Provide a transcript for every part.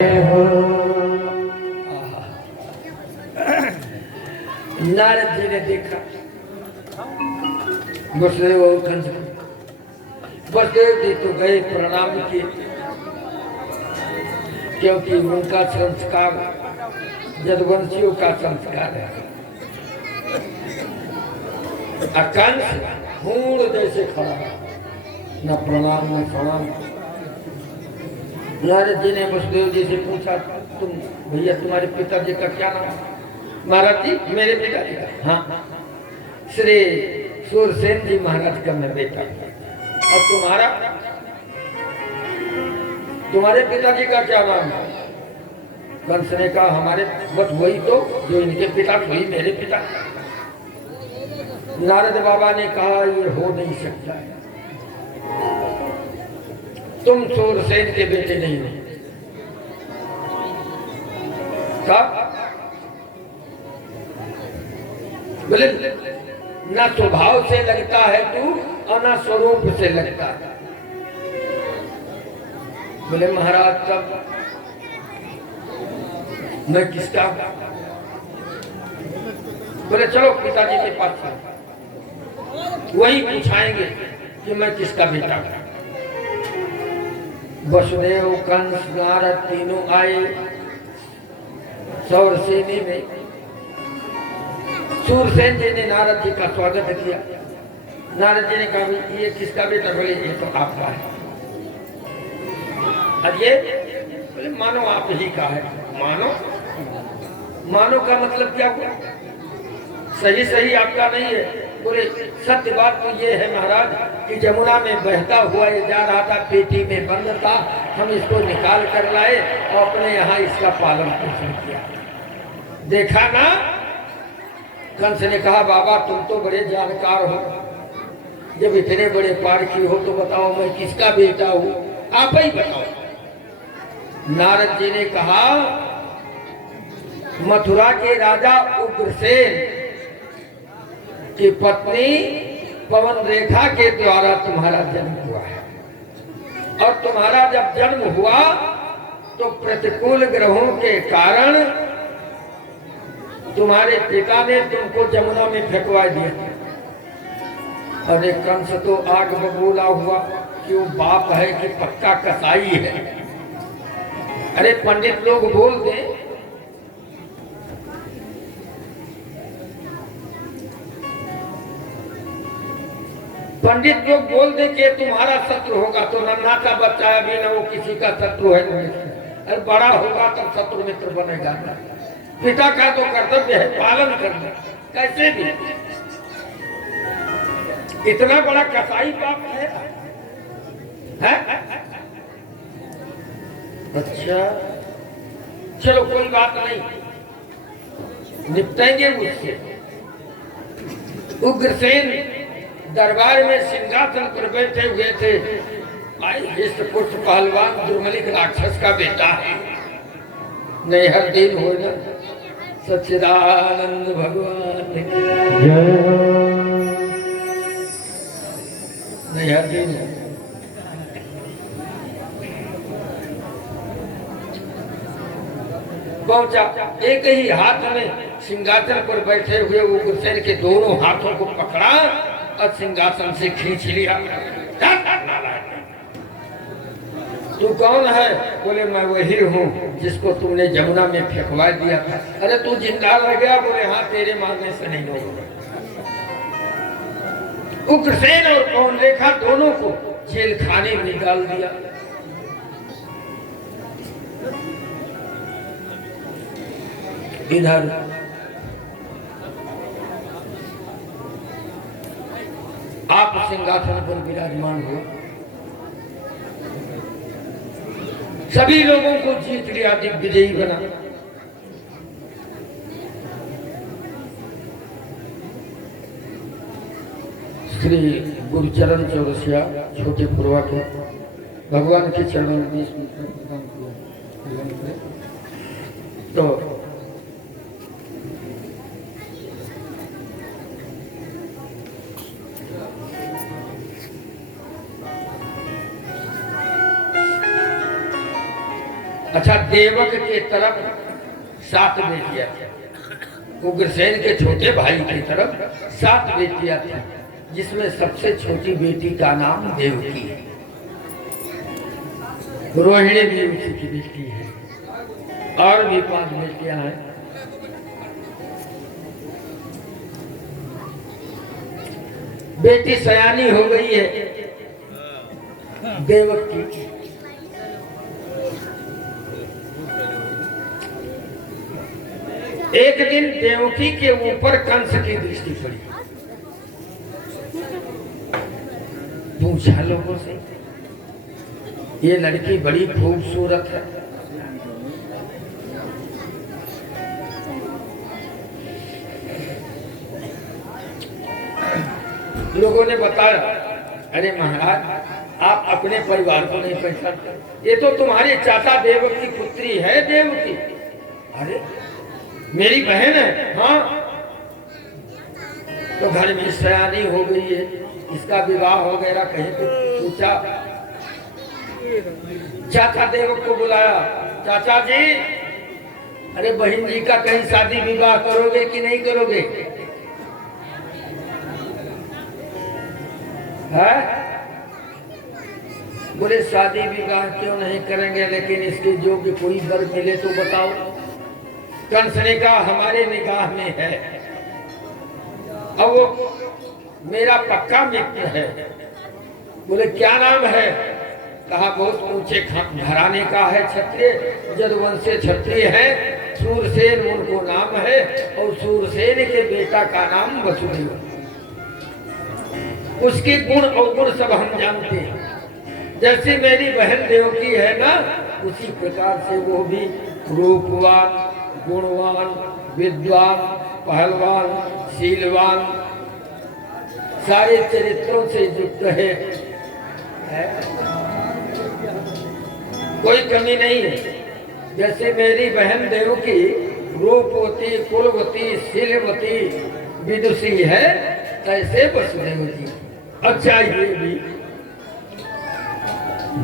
नारद जी ने देखा वसुदेव और कंस को। वसुदेव जी तो गए, प्रणाम किए, क्योंकि उनका संस्कार यदुवंशियों का संस्कार है। कंस भूण जैसे खड़ा, न प्रणाम न प्रणाम। नारद जी ने वसुदेव जी से पूछा, तुम भैया तुम्हारे पिताजी का क्या नाम? महाराज जी मेरे पिताजी का, हाँ, श्री सूरसेन जी महाराज का मैं बेटा। और तुम्हारे पिताजी का क्या नाम है? कंस ने कहा हमारे बस वही तो जो इनके पिता वही मेरे पिता। नारद बाबा ने कहा ये हो नहीं सकता है, तुम सूरसेन के बेटे नहीं हो। कब? बोले न स्वभाव से लगता है तू और न स्वरूप से लगता है। बोले महाराज तब मैं किसका? बोले चलो पिताजी के पास वही पूछाएंगे कि मैं किसका बेटा हूं। वसुदेव कंस नारद तीनों आए सौरसेनी में। सूरसेन जी ने नारद जी का स्वागत किया। नारद जी ने कहा ये किसका बेटा? बोले ये तो आपका है। अब ये बोले मानो आप ही का है। मानो मानो का मतलब क्या हुआ? सही सही आपका नहीं है। बोले सत्य बात तो ये है महाराज कि जमुना में बहता हुआ ये जा रहा था, पेटी में बंद था, हम इसको निकाल कर लाए और अपने यहाँ इसका पालन पोषण किया। देखा ना? कंस ने कहा बाबा तुम तो बड़े जानकार हो, जब इतने बड़े पारखी हो तो बताओ मैं किसका बेटा हूँ? आप ही बताओ। नारद जी ने कहा मथुरा के राजा उग्रसेन की पत्नी पवन रेखा के द्वारा तुम्हारा जन्म हुआ है। और तुम्हारा जब जन्म हुआ तो प्रतिकूल ग्रहों के कारण तुम्हारे पिता ने तुमको जमुना में फेंकवा दिया। अरे कंस तो आग बबूला हुआ कि वो बाप है कि पक्का कसाई है। अरे पंडित लोग बोल दे कि तुम्हारा शत्रु होगा तो नन्हा सा बच्चा है, अभी ना वो किसी का शत्रु है। अरे बड़ा होगा तब शत्रु मित्र बनेगा। पिता का तो कर्तव्य है पालन करना, कैसे भी। इतना बड़ा कसाई बाप है? अच्छा चलो कोई बात नहीं, निपटेंगे उससे। उग्रसेन दरबार में सिंहासन पर बैठे हुए थे। हृष्टपुष्ट पहलवान दुर्मलिक राक्षस का बेटा है। नहीं हर दिन हो ना सच्चिदानंद भगवान नहीं हर दिन पहुंचा। एक ही हाथ में सिंहासन पर बैठे हुए उग्रसेन के दोनों हाथों को पकड़ा और सिंहासन से खींच लिया। तू कौन है? बोले मैं वही हूँ जिसको तुमने जमुना में फेंकवा दिया था। अरे तू जिंदा रह गया? बोले हाँ, तेरे मारने से नहीं होगा। उग्रसेन और पवन रेखा दोनों को जेल खाने में डाल दिया। इधर आप सिंहासन पर विराजमान हुआ, सभी लोगों को जीत लिया, दिग्विजयी बना। श्री गुरुचरण चौरसिया छोटे पुरवा के भगवान के चरणों में तो अच्छा, देवक के तरफ 7 बेटियां थी, उग्रसेन के छोटे भाई की तरफ 7 बेटियां थी, जिसमें सबसे छोटी बेटी का नाम देवकी है। रोहिणी भी उसी की बेटी है, और भी 5 बेटियां हैं। बेटी सयानी हो गई है देवकी। एक दिन देवकी के ऊपर कंस की दृष्टि पड़ी। पूछा लोगों से, ये लड़की बड़ी खूबसूरत है। लोगों ने बताया, अरे महाराज आप अपने परिवार को नहीं पहचानते, ये तो तुम्हारे चाचा देवक की पुत्री है देवकी। अरे मेरी बहन है। हाँ, तो घर में सयानी हो गई है, इसका विवाह वगैरह कहीं पे पूछा। चाचा देवक को बुलाया, चाचा जी, अरे बहन जी का कहीं शादी विवाह करोगे कि नहीं करोगे? है? बोले शादी विवाह क्यों नहीं करेंगे, लेकिन इसके योग्य कोई वर मिले तो बताओ। कंस ने कहा हमारे निगाह में है, अब वो मेरा पक्का मित्र है। बोले क्या नाम है? कहा बहुत ऊंचे घराने का है, क्षत्रिय, यदुवंश क्षत्रिय है, सूरसेन उनको नाम है, और सूरसेन के बेटा का नाम वसुदेव। उसके गुण अवगुण सब हम जानते हैं। जैसे मेरी बहन देवकी है ना, उसी प्रकार से वो भी रूपवान, गुणवान, विद्वान, पहलवान, शीलवान, सारे चरित्रों से युक्त है। कोई कमी नहीं है। जैसे मेरी बहन देवकी रूपवती, कुलवती, शीलवती, विदुषी है, ऐसे वसुदेव जी। अच्छा, ये भी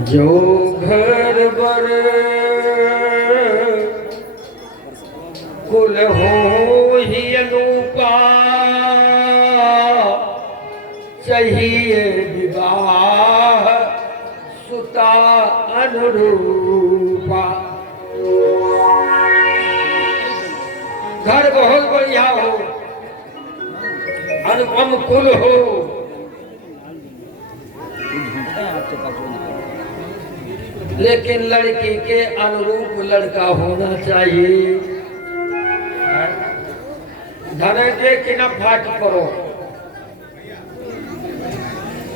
जो घर बर कुल हो ही अनूपा, चाहिए विवाह सुता अनुरूपा। घर बहुत बढ़िया हो, अनुपम कुल हो, लेकिन लड़की के अनुरूप लड़का होना चाहिए। धनंजय की न फाट पड़ो,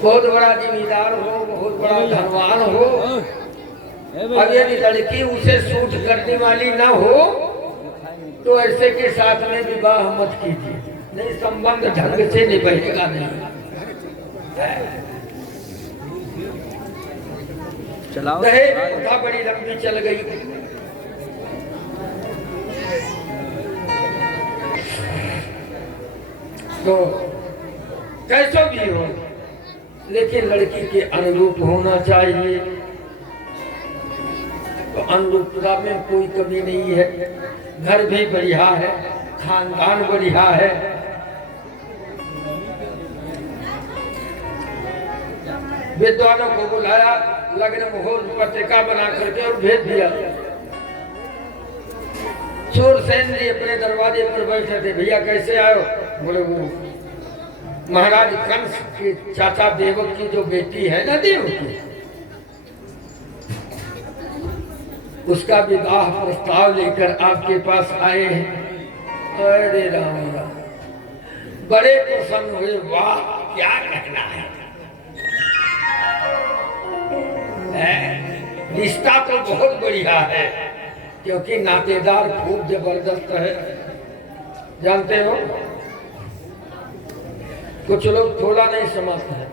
बहुत बड़ा जिम्मेदार हो, बहुत बड़ा धनवान हो, अब यदि लड़की उसे सूट करने वाली ना हो तो ऐसे के साथ में विवाह मत कीजिए, नहीं संबंध ढंग से निभाएगा नहीं। दहेज प्रथा बड़ी लंबी चल गई। तो कैसो भी हो, लेकिन लड़की के अनुरूप होना चाहिए। तो अनुरूपता में कोई कमी नहीं है। घर भी बढ़िया है, खानदान बढ़िया है। विद्वानों को बुलाया, लग्न मुहूर्त पत्रिका बना करके और भेज दिया। सूरसेन जी अपने दरवाजे पर बैठे थे। भैया कैसे आयो? बोले वो महाराज कंस के चाचा देवक की जो बेटी है ना देवकी, उसका विवाह प्रस्ताव लेकर आपके पास आए हैं। अरे राम राम, बड़े प्रसन्न हुए। वाह, क्या कहना है, रिश्ता तो बहुत बढ़िया है, क्योंकि नातेदार खूब जबरदस्त है। जानते हो, कुछ लोग थोड़ा नहीं समझते हैं,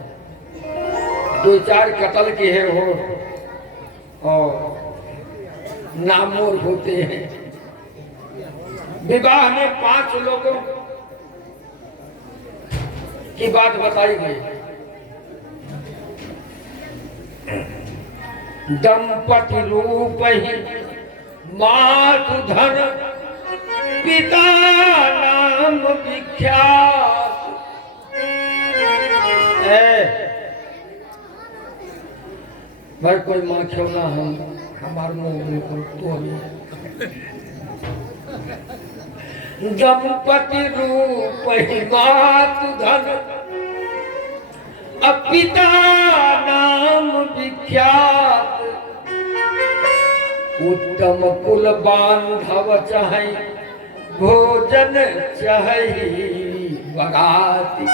2-4 कत्ल किए हो और नामोर होते हैं। विवाह में 5 लोगों की बात बताई गई। दंपति रूप ही मातु धन पिता नाम विख्यात। भाई कोई माँ क्यों ना हम हमारे मुंह को तो दंपति रूप ही मातु धन पिता नाम विख्यात। उत्तम कुल बांधव चाहे भोजन चाहे बराती।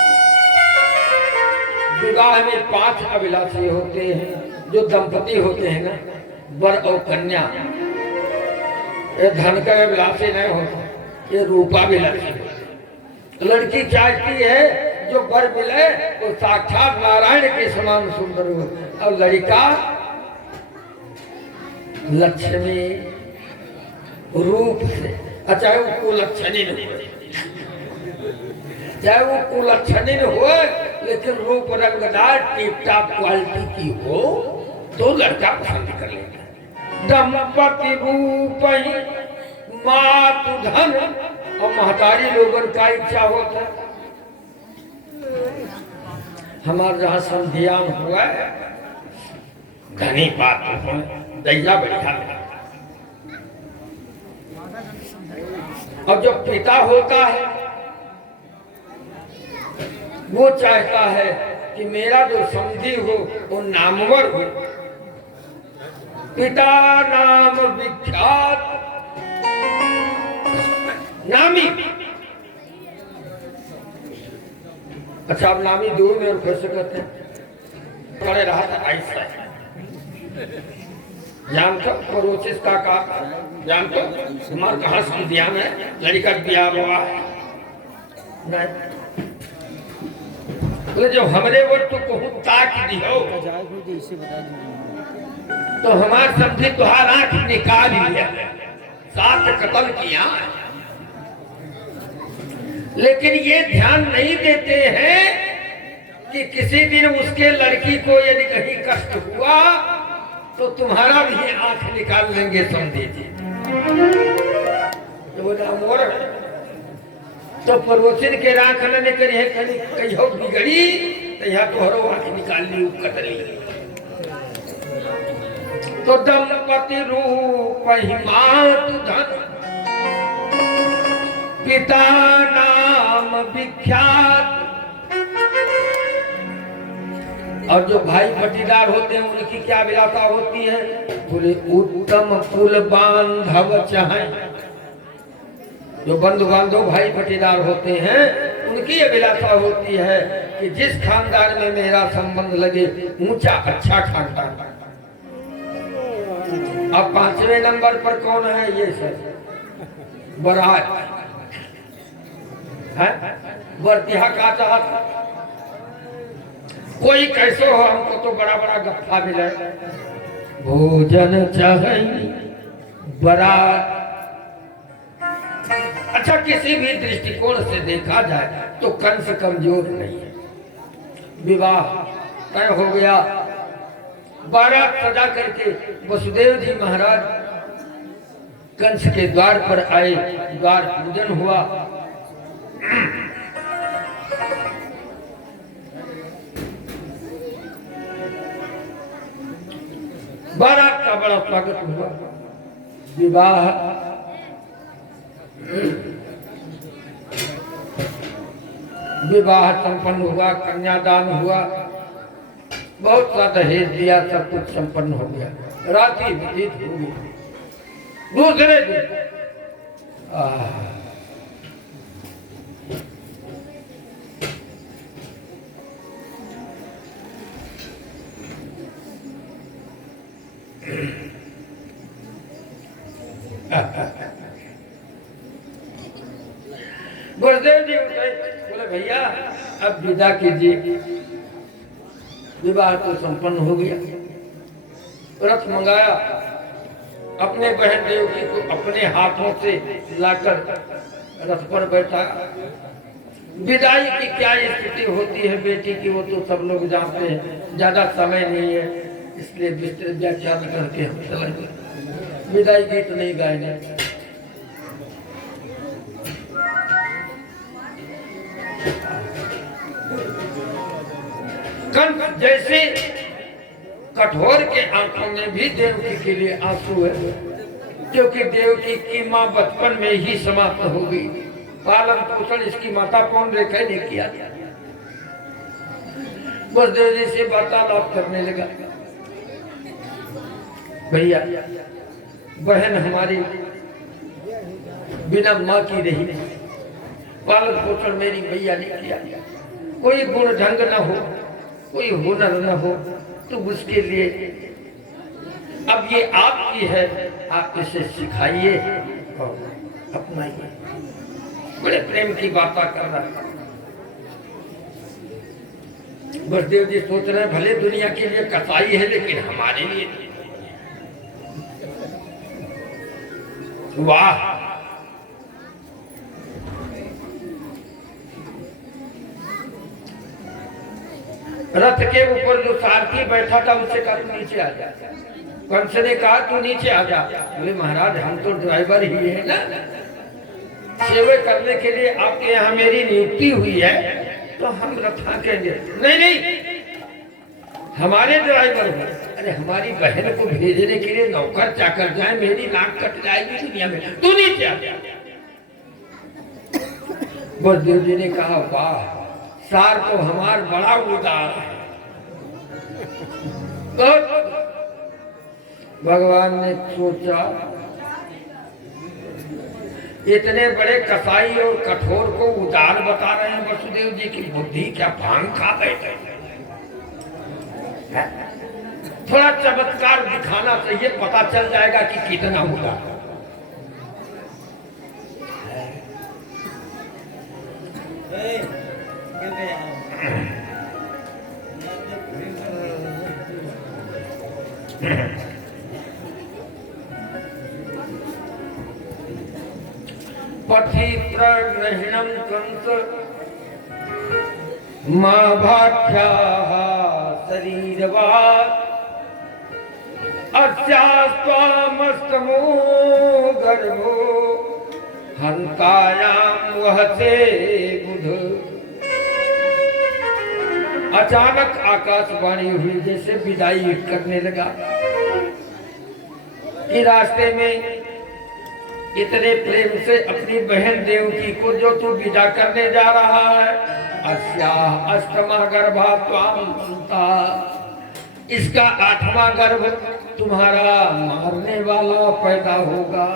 विवाह में 5 अभिलाषी होते हैं जो दंपति होते हैं ना, वर और कन्या। ये धन का अभिलाषी नहीं होता, ये रूपाभिलाषी। लड़की चाहती है जो वर मिले वो साक्षात नारायण के समान सुंदर हो, और लड़का लक्ष्मी रूप से, चाहे वो कुलक्षणी न हो, चाहे वो कुलक्षणी न हो, लेकिन रूप रंगदार टिप टॉप क्वालिटी की हो तो लड़का पसंद कर लेगा। दंपति रूप ही मातु धन। और महतारी लोगों का इच्छा होता है हमारे जहाँ संध्यान हुआ है धनी बात हो दैया बढ़िया। और जो पिता होता है वो चाहता है कि मेरा जो समधी हो वो नामवर हो। पिता नाम विख्यात नामी। अच्छा, अब नामी दूर में और कैसे कहते हैं? पड़े रहा था ऐसा जानते पड़ोसी का जानते तुम्हारे कहाँ से ध्यान है लड़का ब्याह हुआ है तो जब हमरे वो तो कहूँ ताक दियो तो हमारे समझे तुहार आंख निकाल लिया, 7 कत्ल किया। लेकिन ये ध्यान नहीं देते हैं कि किसी दिन उसके लड़की को यदि कहीं कष्ट हुआ तो तुम्हारा भी आंख निकाल लेंगे समझे जी। तो पड़ोसिन के राख न करी है कहीं बिगड़ी तो यहाँ तोहरो आंख निकाल ली कतरी। तो दंपति रूप ही मातु धन पिता नाम विख्यात। और जो भाई पटीदार होते हैं उनकी क्या विलासा होती है? बोले उत्तम कुल बांधव चाहे। जो बंधु बांधव भाई पटीदार होते हैं उनकी अभिलाषा होती है कि जिस खानदान में मेरा संबंध लगे ऊंचा अच्छा खानदान। अब 5वें नंबर पर कौन है? ये सर बरात है। बरतिहा का चाहत कोई कैसे हो, हमको तो बड़ा बड़ा गफ्फा मिले। भोजन चाहे बरात। अच्छा, किसी भी दृष्टिकोण से देखा जाए तो कंस कमजोर नहीं है। विवाह तय हो गया, बारात सजा करके वसुदेव जी महाराज कंस के द्वार पर आए, द्वार पूजन हुआ। बारात का बड़ा स्वागत हुआ। विवाह विवाह संपन्न हुआ, कन्यादान हुआ, बहुत सा दहेज दिया, सब कुछ संपन्न हो गया। रात्रि व्यतीत हो गई। दूसरे दिन गुरुदेव जी उठे, बोले भैया अब विदा कीजिए, विवाह तो संपन्न हो गया। रथ मंगाया, अपने बहन देवकी को अपने हाथों से लाकर रथ पर बैठा। विदाई की क्या स्थिति होती है बेटी की वो तो सब लोग जानते हैं, ज्यादा समय नहीं है इसलिए विस्तृत व्याख्यान करके हम चलेंगे। विदाई गीत नहीं गाएंगे। कंस जैसे कठोर के आंखों में भी देवकी के लिए आंसू है, क्योंकि देवकी की माँ बचपन में ही समाप्त हो गई। पालन पोषण इसकी माता कौन रेखा ने किया। बस देवी से वार्तालाप करने लगा। भैया बहन हमारी बिना माँ की रही, पालन पोषण मेरी भैया ने किया। कोई गुण ढंग न हो, कोई हुनर न हो, तो उसके लिए अब ये आपकी है, आप इसे सिखाइए और अपनाइए। बड़े प्रेम की बातें कर रहा था। बसदेव जी सोच रहे हैं भले दुनिया के लिए कसाई है, लेकिन हमारे लिए वाह। रथ के ऊपर जो सारथी बैठा था उससे कहा तू नीचे आ जा। कंस ने कहा तू नीचे आ जा। बोले महाराज हम तो ड्राइवर ही है ना, सेवा करने के लिए आपके यहाँ मेरी नियुक्ति हुई है, तो हम रथ हाँकेंगे। नहीं नहीं, हमारे ड्राइवर हो। अरे हमारी बहन को भेजने के लिए नौकर चाकर जाए, मेरी नाक कट जाएगी दुनिया में, तू नीचे आ जा। बसदेव जी ने कहा वाह, सार तो हमार बड़ा उदार है। तो भगवान ने सोचा इतने बड़े कसाई और कठोर को उदार बता रहे हैं वसुदेव जी की बुद्धि क्या भांग खा बैठे। थोड़ा चमत्कार दिखाना चाहिए, पता चल जाएगा कि कितना उदार। पथि प्रग्रहिणं कंस मां भाख्याः शरीरवात् अस्यास्त्वामस्तमो गर्भो हंतायां वहते बुध। अचानक आकाशवाणी हुई, जैसे विदाई करने लगा कि रास्ते में इतने प्रेम से अपनी बहन देवकी को जो तू विदा करने जा रहा है, अस्याः अष्टमा गर्भा त्वां हंता, इसका 8वां गर्भ तुम्हारा मारने वाला पैदा होगा।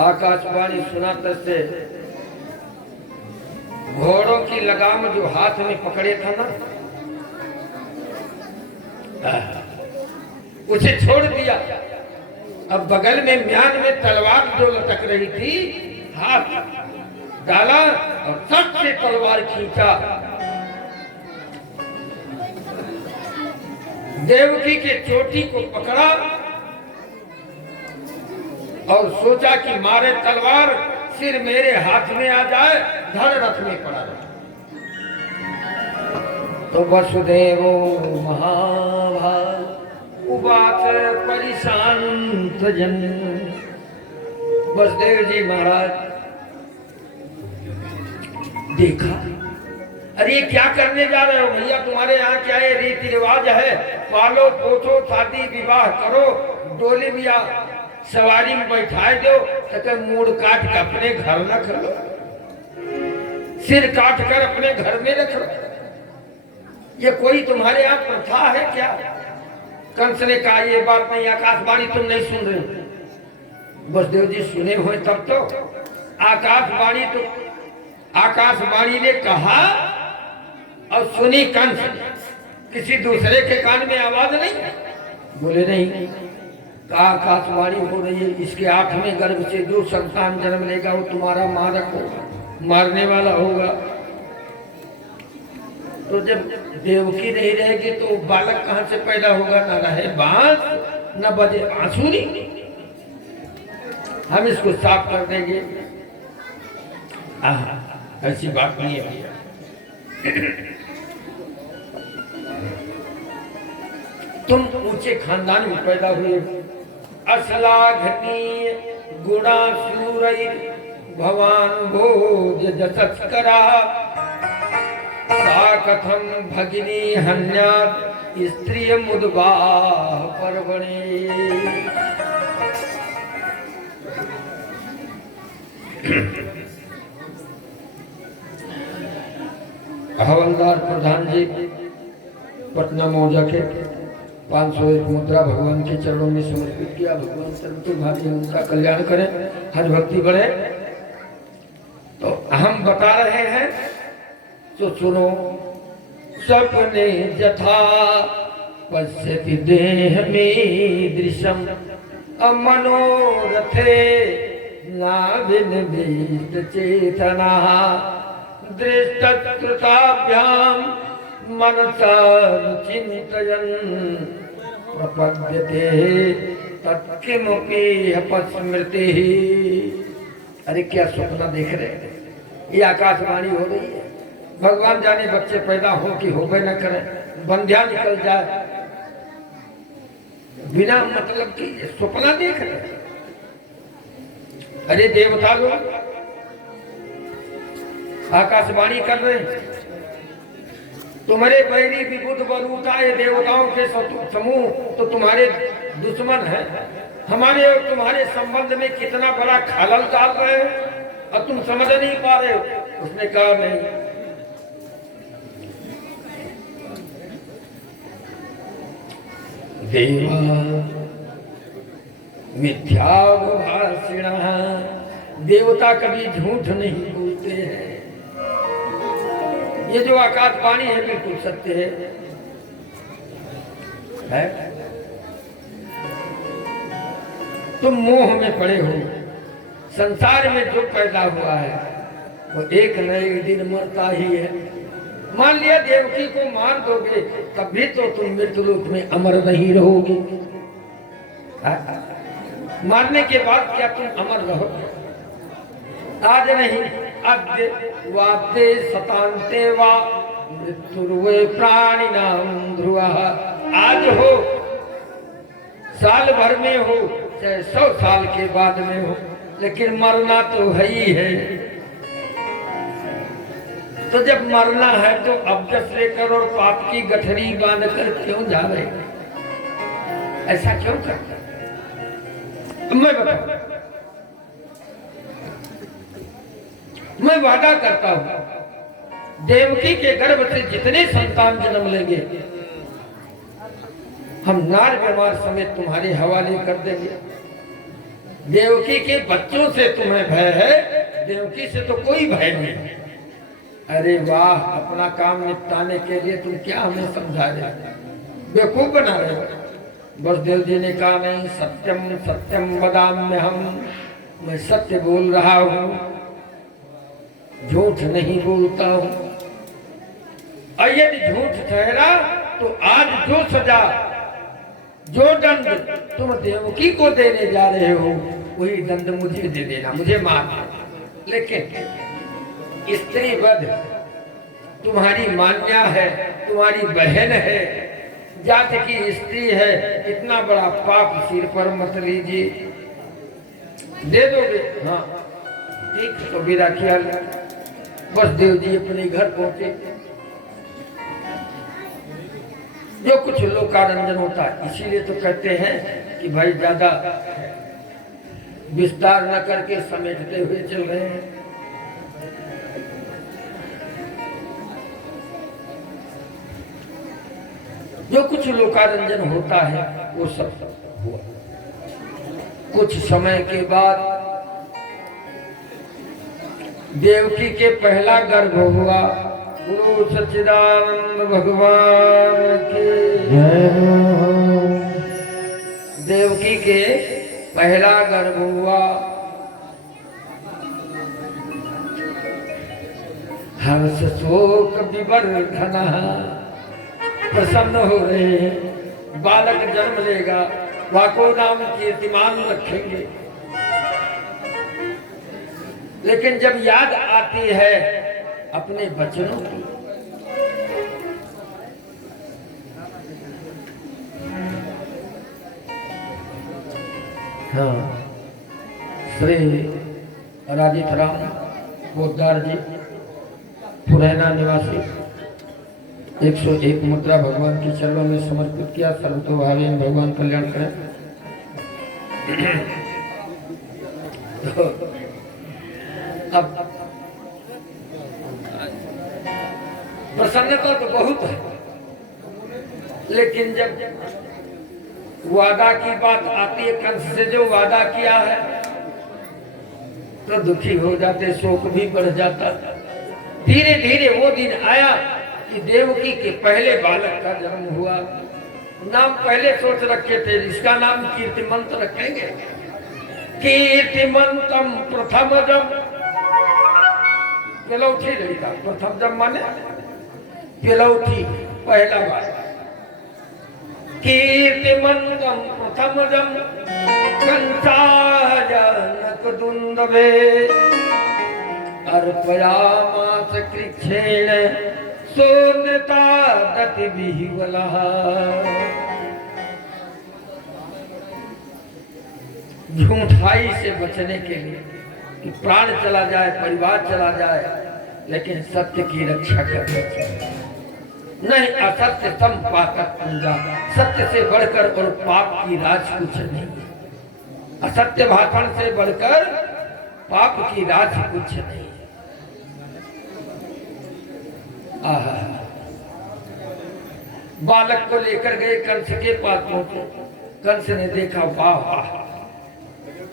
आकाशवाणी सुनाते से घोड़ों की लगाम जो हाथ में पकड़े था ना, उसे छोड़ दिया। अब बगल में म्यान में तलवार जो लटक रही थी, हाथ डाला और सट से तलवार खींचा। देवकी के चोटी को पकड़ा और सोचा कि मारे तलवार, सिर मेरे हाथ में आ जाए, धड़ रथ में पड़ा रहा। तो वसुदेवो महाभाग उवाच परिशांत जन। वसुदेव जी महाराज देखा, अरे ये क्या करने जा रहे हो भैया, तुम्हारे यहाँ क्या है रीति रिवाज है, पालो पोछो शादी विवाह करो, डोली बिया सवारी में बैठाए दो, तो मूड काट कर अपने घर न खलो, सिर काट कर अपने घर में रख लो। ये कोई तुम्हारे यहाँ प्रथा है क्या? कंस ने कहा ये बात नहीं, आकाशवाणी तुम नहीं सुन रहे। वसुदेव जी सुने हुए तब तो आकाशवाणी, तो आकाशवाणी ने कहा और सुनी कंस, किसी दूसरे के कान में आवाज नहीं। बोले नहीं, कहा आकाशवाणी हो रही है, इसके 8वें गर्भ से जो संतान जन्म लेगा वो तुम्हारा मारक होगा, मारने वाला होगा। तो जब देवकी नहीं रहेगी तो बालक कहां से पैदा होगा? ना रहे बांस, न बजे बांसुरी। हम इसको साफ कर देंगे। ऐसी बात नहीं है। तुम ऊंचे खानदान में पैदा हुए, अश्लाघनीय गुणा शूरई भवान भोज जसत्करा, सा कथम भगिनी हन्यात् स्त्रिय मुद्बा पर्वणे। हवलदार प्रधान जी पटना मौजा के 501 मुद्रा भगवान के चरणों में समर्पित किया। भगवान सर्वतोभावी उनका कल्याण करें, हर भक्ति बढ़े। तो हम बता रहे हैं तो सुनो। सपने जथा पश्यति देह में दृश्यम अमनोरथे नाभिनिविष्ट चेतना, दृष्टकृताभ्याम मनसा चिंतयन् प्रपद्यते तत्किमपि स्मृति। अरे क्या सपना देख रहे हैं, ये आकाशवाणी हो रही है। भगवान जाने बच्चे पैदा हो कि हो गए न करें, बंध्या निकल जाए, बिना मतलब की सपना देख रहे हैं। अरे देवता लोग आकाशवाणी कर रहे हैं, तुम्हारे बैरी विबुद्ध बरूता ये देवताओं के समूह तो तुम्हारे दुश्मन हैं, हमारे और तुम्हारे संबंध में कितना बड़ा खलल डाल रहे हैं और तुम समझ नहीं पा रहे हो। उसने कहा नहीं, देवा मिथ्याभाषिण, देवता कभी झूठ नहीं बोलते हैं। ये जो आकाशवाणी है बिल्कुल सत्य है? तुम मोह में पड़े हो। संसार में जो पैदा हुआ है वो एक न एक दिन मरता ही है। मान लिया देवकी को मार दोगे तब भी तो तुम मृत्युलोक में अमर नहीं रहोगे। मारने के बाद क्या तुम अमर रहोगे? आज नहीं, अद्य वाद्य सतान्ते वा मृत्युर्वे प्राणिनां ध्रुवः। आज हो, साल भर में हो, चाहे 100 साल के बाद में हो, लेकिन मरना तो है ही है। तो जब मरना है तो अभ्यस लेकर और पाप की गठरी बांध कर क्यों जा रहे? ऐसा क्यों करते? मैं बताऊं, मैं वादा करता हूं देवकी के गर्भ से जितने संतान जन्म लेंगे हम नार बीमार समेत तुम्हारे हवाले कर देंगे। देवकी के बच्चों से तुम्हें भय है, देवकी से तो कोई भय नहीं। अरे वाह, अपना काम निपटाने के लिए तुम क्या हमें समझा रहे, बेवकूफ बना रहे हो। वसुदेव जी ने कहा नहीं, सत्यम सत्यम वदाम्य हम, मैं सत्य बोल रहा हूँ, झूठ नहीं बोलता हूँ। और यदि झूठ ठहरा तो आज जो सजा, जो दंड तुम देवकी को देने जा रहे हो वही दंड मुझे दे देना, मुझे मार देना। लेकिन स्त्री वध तुम्हारी मान्या है, तुम्हारी बहन है, जात की स्त्री है, इतना बड़ा पाप सिर पर मत लीजिए। दे दोगे? हाँ ठीक। तो विदा किया। वसुदेव जी अपने घर पहुंचे। जो कुछ लोकारंजन होता है, इसीलिए तो कहते हैं कि भाई ज्यादा विस्तार न करके समेटते हुए चल रहे हैं। जो कुछ लोकारंजन होता है वो सब हुआ। कुछ समय के बाद देवकी के पहला गर्भ हुआ। गुरु सच्चिदानंद भगवान की देवकी के पहला गर्भ हुआ। हर्ष शोक विवर्धन, प्रसन्न हो रहे हैं, बालक जन्म लेगा, वाको नाम कीर्तिमान रखेंगे। लेकिन जब याद आती है अपने बचनों की, हाँ, श्री राजीत राम पोद्दार जी पुरैना निवासी 101 मुद्रा भगवान के चरणों में समर्पित किया। सर्वतो भावे भगवान कल्याण करें। तो अब प्रसन्नता तो बहुत है, लेकिन जब वादा की बात आती है, कंस से जो वादा किया है तो दुखी हो जाते, शोक भी बढ़ जाता। धीरे धीरे वो दिन आया कि देवकी के पहले बालक का जन्म हुआ। नाम पहले सोच रखे थे, इसका नाम कीर्तिमंत रखेंगे। कीर्तिमंतम प्रथमजम, पिलौठी लड़का। प्रथमजम माने पिलौठी, पहला बालक। कीर्तिमंतम प्रथमजम कंसायनक दुंदवे अर्पयामास कृच्छेण सोनता दति विह्वलः। झूठाई से बचने के लिए कि प्राण चला जाए, परिवार चला जाए, लेकिन सत्य की रक्षा करना चाहिए। नहीं असत्य तम पातक पूजा, सत्य से बढ़कर और पाप की राज कुछ नहीं। असत्य भाषण से बढ़कर पाप की राज कुछ नहीं। आहा, बालक को लेकर गए, कंस के पास पहुंचे। कंस ने देखा, वाह वाह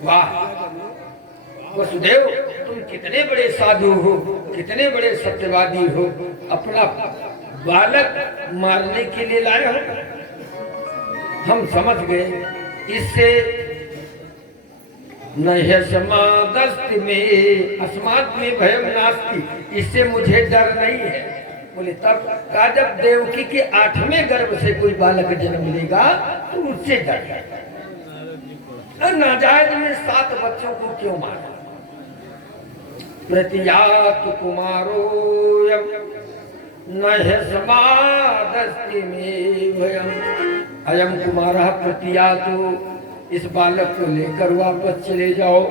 वाह, वसुदेव तुम कितने बड़े साधु हो, कितने बड़े सत्यवादी हो, अपना बालक मारने के लिए लाए हो। हम समझ गए, इससे नह्यस्मादस्ति में अस्मात् में भयम नास्ति, इससे मुझे डर नहीं है। बोले तब का, जब देवकी के 8वें गर्भ से कोई बालक जन्म लेगा तो उससे डर है। नाजायज में 7 बच्चों को क्यों मारा? प्रतियात कुमारोयम नह्यस्मादस्ति में भयम। अयम कुमारः प्रतियातो, इस बालक को लेकर वापस चले जाओ।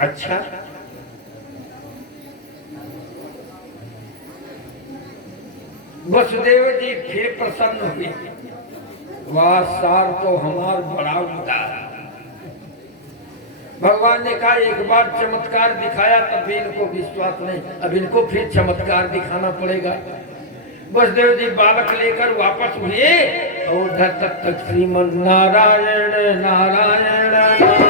अच्छा, वसुदेव जी फिर प्रसन्न हुए। वाह, सार तो हमार बड़ा उदार। भगवान ने कहा एक बार चमत्कार दिखाया, तब भी इनको विश्वास नहीं, अब इनको फिर चमत्कार दिखाना पड़ेगा। वसुदेव जी बालक लेकर वापस हुए और उधर तक श्रीमन नारायण नारायण नारायण।